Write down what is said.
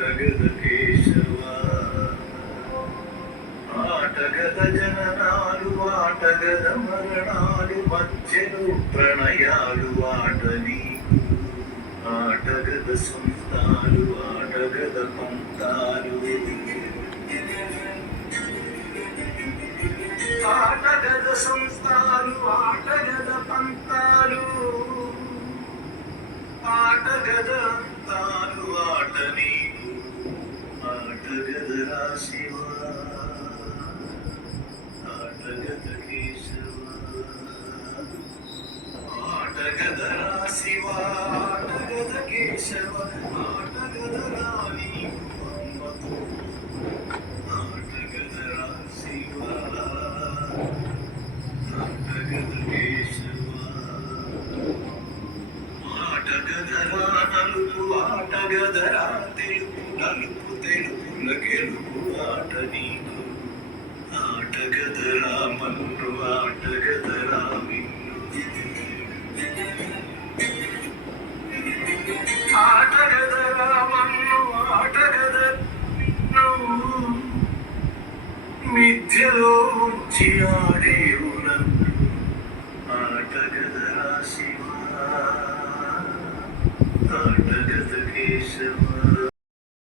ఆటగద కేశవ ఆటగద జననాలు ఆటగద మరణాలు మధ్యలో ప్రణయాలు ఆట నీకు ఆటగద సొంతాలు ఆటగద పంతాలు ఆటగద సంస్థాలు ఆటగద పంతాలు ఆటగద అంతాలు ఆట నీకు ఆటగద రాశివ ఆటగద కేశవ ఆటగద రాశివ ఆటగద కేశవ ఆటగద రాణి అమ్మతో ఆటగద రాశివ ఆటగద కేశవ ఆటగదరా నలుపు ఆటగదరా తెలుపు నలుపు తెలుపుల గెలుపు ఆట నీకు ఆటగదరా మన్ను ఆటగదరా మిన్ను ఆటగదరా మన్ను ఆటగద మిథ్యలో ఉంచి ఆడే